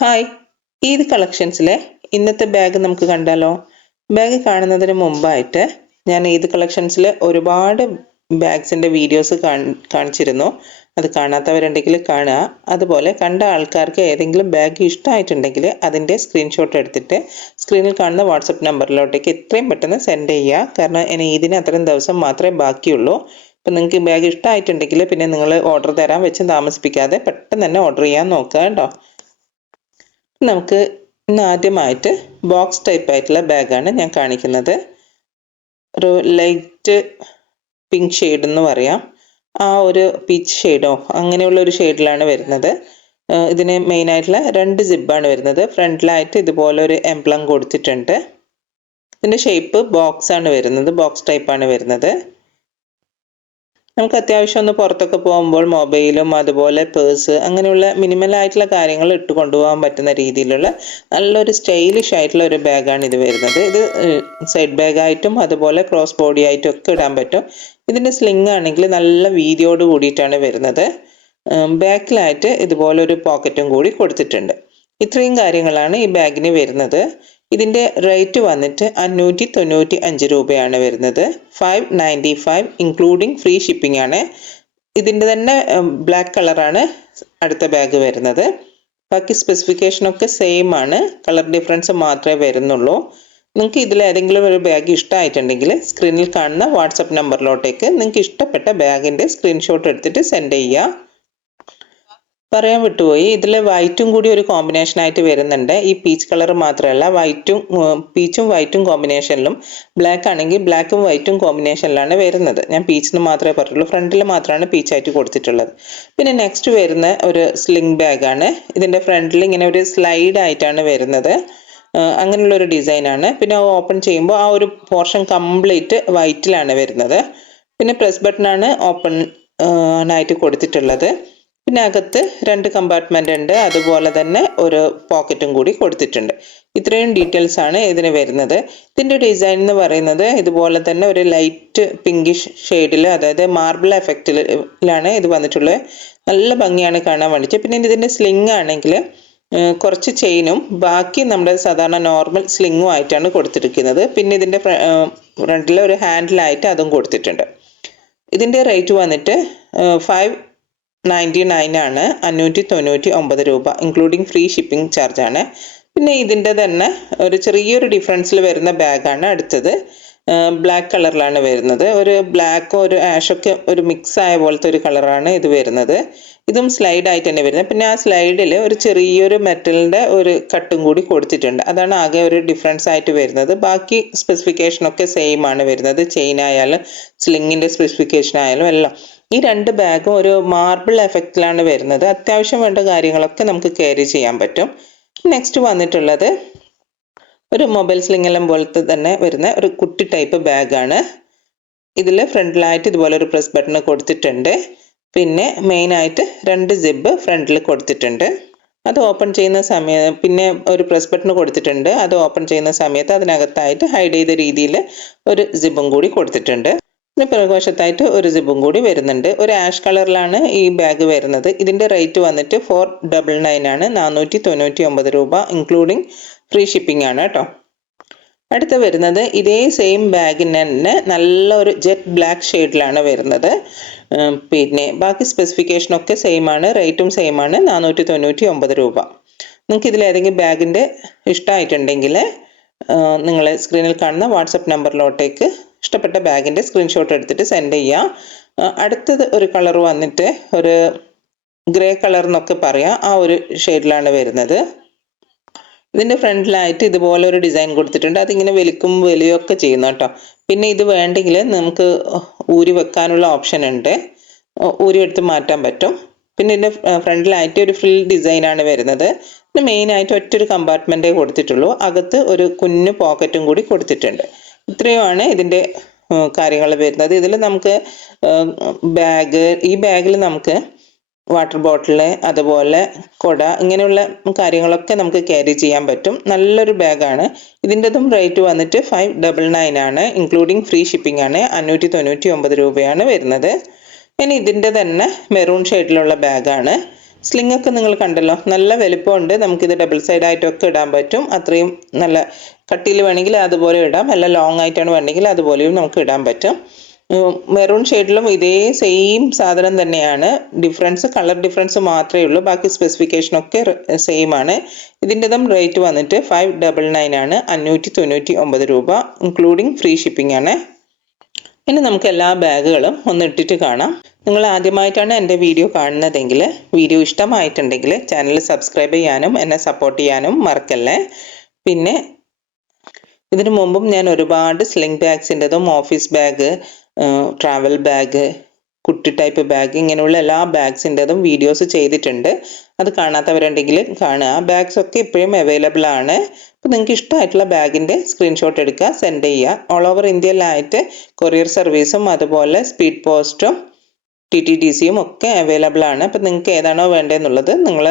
Hi, Eid കളക്ഷൻസിലെ ഇന്നത്തെ bag നമുക്ക് കണ്ടാലോ? ബാഗ് കാണുന്നതിന് മുമ്പായിട്ട് ഞാൻ ഈദ് കളക്ഷൻസിൽ ഒരുപാട് ബാഗ്സിൻ്റെ വീഡിയോസ് കാണിച്ചിരുന്നു. അത് കാണാത്തവരുണ്ടെങ്കിൽ കാണുക. അതുപോലെ കണ്ട ആൾക്കാർക്ക് ഏതെങ്കിലും ബാഗ് ഇഷ്ടമായിട്ടുണ്ടെങ്കിൽ അതിൻ്റെ സ്ക്രീൻഷോട്ട് എടുത്തിട്ട് സ്ക്രീനിൽ കാണുന്ന വാട്സപ്പ് നമ്പറിലോട്ടേക്ക് എത്രയും പെട്ടെന്ന് സെൻഡ് ചെയ്യുക. കാരണം ഇനി ഈദിന് അത്രയും ദിവസം മാത്രമേ ബാക്കിയുള്ളൂ. അപ്പം നിങ്ങൾക്ക് ബാഗ് ഇഷ്ടമായിട്ടുണ്ടെങ്കിൽ പിന്നെ നിങ്ങൾ ഓർഡർ തരാൻ വെച്ച് താമസിപ്പിക്കാതെ പെട്ടെന്ന് തന്നെ ഓർഡർ ചെയ്യാൻ നോക്കുക കേട്ടോ. നമുക്ക് ഇന്ന് ആദ്യമായിട്ട് ബോക്സ് ടൈപ്പ് ആയിട്ടുള്ള ബാഗാണ് ഞാൻ കാണിക്കുന്നത്. ഒരു ലൈറ്റ് പിങ്ക് ഷെയ്ഡ് എന്ന് പറയാം, ആ ഒരു പീച്ച് ഷെയ്ഡോ അങ്ങനെയുള്ള ഒരു ഷെയ്ഡിലാണ് വരുന്നത്. ഇതിന് മെയിനായിട്ടുള്ള 2 സിബാണ് വരുന്നത്. ഫ്രണ്ടിലായിട്ട് ഇതുപോലെ ഒരു എംബ്ലം കൊടുത്തിട്ടുണ്ട്. ഇതിൻ്റെ ഷേപ്പ് ബോക്സ് ആണ് വരുന്നത്, ബോക്സ് ടൈപ്പാണ് വരുന്നത്. നമുക്ക് അത്യാവശ്യം ഒന്ന് പുറത്തൊക്കെ പോകുമ്പോൾ മൊബൈലും അതുപോലെ പേഴ്സ് അങ്ങനെയുള്ള മിനിമലായിട്ടുള്ള കാര്യങ്ങൾ ഇട്ട് കൊണ്ടുപോകാൻ പറ്റുന്ന രീതിയിലുള്ള നല്ലൊരു സ്റ്റൈലിഷ് ആയിട്ടുള്ള ഒരു ബാഗാണ് ഇത് വരുന്നത്. ഇത് സൈഡ് ബാഗായിട്ടും അതുപോലെ ക്രോസ് ബോഡി ആയിട്ടും ഒക്കെ ഇടാൻ പറ്റും. ഇതിൻ്റെ സ്ലിങ് ആണെങ്കിൽ നല്ല വീതിയോട് കൂടിയിട്ടാണ് വരുന്നത്. ബാക്കിലായിട്ട് ഇതുപോലെ ഒരു പോക്കറ്റും കൂടി കൊടുത്തിട്ടുണ്ട്. ഇത്രയും കാര്യങ്ങളാണ് ഈ ബാഗിന് വരുന്നത്. ഇതിൻ്റെ റേറ്റ് വന്നിട്ട് 595 രൂപയാണ് വരുന്നത്. 595 ഇൻക്ലൂഡിങ് ഫ്രീ ഷിപ്പിംഗ് ആണ്. ഇതിൻ്റെ തന്നെ ബ്ലാക്ക് കളറാണ് അടുത്ത ബാഗ് വരുന്നത്. ബാക്കി സ്പെസിഫിക്കേഷനൊക്കെ സെയിം ആണ്, കളർ ഡിഫറൻസ് മാത്രമേ വരുന്നുള്ളൂ. നിങ്ങൾക്ക് ഇതിൽ ഏതെങ്കിലും ഒരു ബാഗ് ഇഷ്ടമായിട്ടുണ്ടെങ്കിൽ സ്ക്രീനിൽ കാണുന്ന വാട്സപ്പ് നമ്പറിലോട്ടേക്ക് നിങ്ങൾക്ക് ഇഷ്ടപ്പെട്ട ബാഗിൻ്റെ സ്ക്രീൻഷോട്ട് എടുത്തിട്ട് സെൻഡ് ചെയ്യുക. പറയാൻ വിട്ടുപോയി, ഇതിൽ വൈറ്റും കൂടി ഒരു കോമ്പിനേഷൻ ആയിട്ട് വരുന്നുണ്ട്. ഈ പീച്ച് കളർ മാത്രമല്ല, പീച്ചും വൈറ്റും കോമ്പിനേഷനിലും, ബ്ലാക്ക് ആണെങ്കിൽ ബ്ലാക്കും വൈറ്റും കോമ്പിനേഷനിലാണ് വരുന്നത്. ഞാൻ പീച്ചിന് മാത്രമേ പറഞ്ഞുള്ളൂ, ഫ്രണ്ടിൽ മാത്രമാണ് പീച്ചായിട്ട് കൊടുത്തിട്ടുള്ളത്. പിന്നെ നെക്സ്റ്റ് വരുന്ന ഒരു സ്ലിംഗ് ബാഗാണ്. ഇതിൻ്റെ ഫ്രണ്ടിൽ ഇങ്ങനെ ഒരു സ്ലൈഡ് ആയിട്ടാണ് വരുന്നത്. അങ്ങനെയുള്ള ഒരു ഡിസൈനാണ്. പിന്നെ ഓപ്പൺ ചെയ്യുമ്പോൾ ആ ഒരു പോർഷൻ കംപ്ലീറ്റ് വൈറ്റിലാണ് വരുന്നത്. പിന്നെ പ്രസ് ബട്ടണാണ് ഓപ്പൺ ആയിട്ട് കൊടുത്തിട്ടുള്ളത്. പിന്നെ അകത്ത് 2 കമ്പാർട്ട്മെൻ്റ് ഉണ്ട്, അതുപോലെ തന്നെ ഒരു പോക്കറ്റും കൂടി കൊടുത്തിട്ടുണ്ട്. ഇത്രയും ഡീറ്റെയിൽസ് ആണ് ഇതിന് വരുന്നത്. ഇതിൻ്റെ ഡിസൈൻ എന്ന് പറയുന്നത് ഇതുപോലെ തന്നെ ഒരു ലൈറ്റ് പിങ്കിഷ് ഷെയ്ഡിൽ, അതായത് മാർബിൾ എഫക്റ്റിലാണ് ഇത് വന്നിട്ടുള്ളത്. നല്ല ഭംഗിയാണ് കാണാൻ വേണ്ടിയിട്ട്. പിന്നെ ഇതിൻ്റെ സ്ലിങ് ആണെങ്കിൽ കുറച്ച് ചെയിനും ബാക്കി നമ്മുടെ സാധാരണ നോർമൽ സ്ലിങ്ങും ആയിട്ടാണ് കൊടുത്തിരിക്കുന്നത്. പിന്നെ ഇതിൻ്റെ ഫ്രണ്ടിൽ ഒരു ഹാൻഡിലായിട്ട് അതും കൊടുത്തിട്ടുണ്ട്. ഇതിൻ്റെ റേറ്റ് വന്നിട്ട് 599 ആണ്, 599 രൂപ ഇൻക്ലൂഡിങ് ഫ്രീ ഷിപ്പിംഗ് ചാർജ് ആണ്. പിന്നെ ഇതിൻ്റെ തന്നെ ഒരു ചെറിയൊരു ഡിഫറൻസിൽ വരുന്ന ബാഗാണ് അടുത്തത്. ബ്ലാക്ക് കളറിലാണ് വരുന്നത്. ഒരു ബ്ലാക്കും ഒരു ആഷൊക്കെ ഒരു മിക്സ് ആയ പോലത്തെ ഒരു കളറാണ് ഇത് വരുന്നത്. ഇതും സ്ലൈഡ് ആയിട്ട് തന്നെ വരുന്നത്. പിന്നെ ആ സ്ലൈഡിൽ ഒരു ചെറിയൊരു മെറ്റലിൻ്റെ ഒരു കട്ടും കൂടി കൊടുത്തിട്ടുണ്ട്. അതാണ് ആകെ ഒരു ഡിഫറൻസ് ആയിട്ട് വരുന്നത്. ബാക്കി സ്പെസിഫിക്കേഷനൊക്കെ സെയിം ആണ് വരുന്നത്. ചെയിൻ ആയാലും സ്ലിങ്ങിൻ്റെ സ്പെസിഫിക്കേഷൻ ആയാലും എല്ലാം. ഈ 2 ബാഗും ഒരു മാർബിൾ എഫക്റ്റിലാണ് വരുന്നത്. അത്യാവശ്യം വേണ്ട കാര്യങ്ങളൊക്കെ നമുക്ക് ക്യാരി ചെയ്യാൻ പറ്റും. നെക്സ്റ്റ് വന്നിട്ടുള്ളത് ഒരു മൊബൈൽ സ്ലിങ്ങെല്ലാം പോലത്തെ തന്നെ വരുന്ന ഒരു കുട്ടി ടൈപ്പ് ബാഗാണ്. ഇതിൽ ഫ്രണ്ടിലായിട്ട് ഇതുപോലെ ഒരു പ്രസ് ബട്ടൺ കൊടുത്തിട്ടുണ്ട്. പിന്നെ മെയിനായിട്ട് 2 സിബ് ഫ്രണ്ടിൽ കൊടുത്തിട്ടുണ്ട്. അത് ഓപ്പൺ ചെയ്യുന്ന സമയം പിന്നെ ഒരു പ്രസ് ബട്ടൺ കൊടുത്തിട്ടുണ്ട്. അത് ഓപ്പൺ ചെയ്യുന്ന സമയത്ത് അതിനകത്തായിട്ട് ഹൈഡ് ചെയ്ത രീതിയിൽ ഒരു സിബും കൂടി കൊടുത്തിട്ടുണ്ട്. പിന്നെ പിറകുവശത്തായിട്ട് ഒരു സിബും കൂടി വരുന്നുണ്ട്. ഒരു ആഷ് കളറിലാണ് ഈ ബാഗ് വരുന്നത്. ഇതിൻ്റെ റേറ്റ് വന്നിട്ട് 499 ആണ്, 499 രൂപ ഇൻക്ലൂഡിങ് ഫ്രീ ഷിപ്പിംഗ് ആണ് കേട്ടോ. അടുത്ത വരുന്നത് ഇതേ സെയിം ബാഗിന് തന്നെ നല്ലൊരു ജെറ്റ് ബ്ലാക്ക് ഷെയ്ഡിലാണ് വരുന്നത്. പിന്നെ ബാക്കി സ്പെസിഫിക്കേഷനൊക്കെ സെയിം ആണ്, റേറ്റും സെയിം ആണ്, 499 രൂപ. നിങ്ങൾക്ക് ഇതിൽ ഏതെങ്കിലും ബാഗിൻ്റെ ഇഷ്ടമായിട്ടുണ്ടെങ്കിൽ നിങ്ങൾ സ്ക്രീനിൽ കാണുന്ന വാട്സപ്പ് നമ്പറിലോട്ടേക്ക് ഇഷ്ടപ്പെട്ട ബാഗിൻ്റെ സ്ക്രീൻഷോട്ട് എടുത്തിട്ട് സെൻഡ് ചെയ്യുക. അടുത്തത് ഒരു കളർ വന്നിട്ട് ഒരു ഗ്രേ കളർ എന്നൊക്കെ പറയാം, ആ ഒരു ഷെയ്ഡിലാണ് വരുന്നത്. ഇതിൻ്റെ ഫ്രണ്ടിലായിട്ട് ഇതുപോലെ ഒരു ഡിസൈൻ കൊടുത്തിട്ടുണ്ട്. അതിങ്ങനെ വലിക്കും വലിയൊക്കെ ചെയ്യുന്നു കേട്ടോ. പിന്നെ ഇത് വേണ്ടെങ്കിൽ നമുക്ക് ഊരി വെക്കാനുള്ള ഓപ്ഷൻ ഉണ്ട്, ഊരി എടുത്ത് മാറ്റാൻ പറ്റും. പിന്നെ ഇതിൻ്റെ ഫ്രണ്ടിലായിട്ട് ഒരു ഫ്രിൽ ഡിസൈനാണ് വരുന്നത്. പിന്നെ മെയിനായിട്ട് ഒറ്റൊരു കമ്പാർട്ട്മെൻറ്റേ കൊടുത്തിട്ടുള്ളൂ. അകത്ത് ഒരു കുഞ്ഞു പോക്കറ്റും കൂടി കൊടുത്തിട്ടുണ്ട്. ഇത്രയുമാണ് ഇതിൻ്റെ കാര്യങ്ങൾ വരുന്നത്. ഇതിൽ നമുക്ക് ഈ ബാഗിൽ നമുക്ക് വാട്ടർ ബോട്ടിൽ അതുപോലെ കുട ഇങ്ങനെയുള്ള കാര്യങ്ങളൊക്കെ നമുക്ക് ക്യാരി ചെയ്യാൻ പറ്റും. നല്ലൊരു ബാഗാണ്. ഇതിൻ്റെതും റേറ്റ് വന്നിട്ട് 599 ആണ്, ഇൻക്ലൂഡിങ് ഫ്രീ ഷിപ്പിംഗ് ആണ്. 599 രൂപയാണ് വരുന്നത്. ഇനി ഇതിൻ്റെ തന്നെ മെറൂൺ ഷെയ്ഡിലുള്ള ബാഗാണ്. സ്ലിംഗ് ഒക്കെ നിങ്ങൾ കണ്ടല്ലോ, നല്ല വലുപ്പമുണ്ട്. നമുക്കിത് ഡബിൾ സൈഡ് ആയിട്ടൊക്കെ ഇടാൻ പറ്റും. അത്രയും നല്ല കട്ടിയിൽ വേണമെങ്കിൽ അതുപോലെ ഇടാം, അല്ല ലോങ് ആയിട്ടാണ് വേണമെങ്കിൽ അതുപോലെയും നമുക്ക് ഇടാൻ പറ്റും. മെറൂൺ ഷെയ്ഡിലും ഇതേ സെയിം സാധനം തന്നെയാണ്, കളർ ഡിഫറൻസ് മാത്രമേ ഉള്ളൂ. ബാക്കി സ്പെസിഫിക്കേഷനൊക്കെ സെയിം ആണ്. ഇതിൻ്റെതും റേറ്റ് വന്നിട്ട് 599 ആണ്, 599 രൂപ, ഇൻക്ലൂഡിങ് ഫ്രീ ഷിപ്പിംഗ് ആണ്. ഇനി നമുക്ക് എല്ലാ ബാഗുകളും ഒന്ന് ഇട്ടിട്ട് കാണാം. നിങ്ങൾ ആദ്യമായിട്ടാണ് എൻ്റെ വീഡിയോ കാണുന്നതെങ്കിൽ, വീഡിയോ ഇഷ്ടമായിട്ടുണ്ടെങ്കിൽ ചാനൽ സബ്സ്ക്രൈബ് ചെയ്യാനും എന്നെ സപ്പോർട്ട് ചെയ്യാനും മറക്കല്ലേ. പിന്നെ ഇതിനു മുമ്പും ഞാൻ ഒരുപാട് സ്ലിംഗ് ബാഗ്സിൻ്റെതും ഓഫീസ് ബാഗ്, ട്രാവൽ ബാഗ്, കുട്ടി ടൈപ്പ് ബാഗ്, ഇങ്ങനെയുള്ള എല്ലാ ബാഗ്സിൻ്റെതും വീഡിയോസ് ചെയ്തിട്ടുണ്ട്. അത് കാണാത്തവരുണ്ടെങ്കിൽ കാണുക. ബാഗ്സ് ഒക്കെ ഇപ്പോഴും അവൈലബിൾ ആണ്. അപ്പോൾ നിങ്ങൾക്ക് ഇഷ്ടമായിട്ടുള്ള ബാഗിൻ്റെ സ്ക്രീൻഷോട്ട് എടുക്കുക, സെൻഡ് ചെയ്യുക. ഓൾ ഓവർ ഇന്ത്യയിലായിട്ട് കൊറിയർ സർവീസും അതുപോലെ സ്പീഡ് പോസ്റ്റും TTDCയും ഒക്കെ അവൈലബിൾ ആണ്. അപ്പോൾ നിങ്ങൾക്ക് ഏതാണോ വേണ്ടതെന്നുള്ളത് നിങ്ങൾ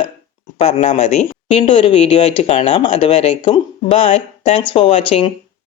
പറഞ്ഞാൽ മതി. വീണ്ടും ഒരു വീഡിയോ ആയിട്ട് കാണാം. അതുവരേക്കും ബൈ. Thanks for watching.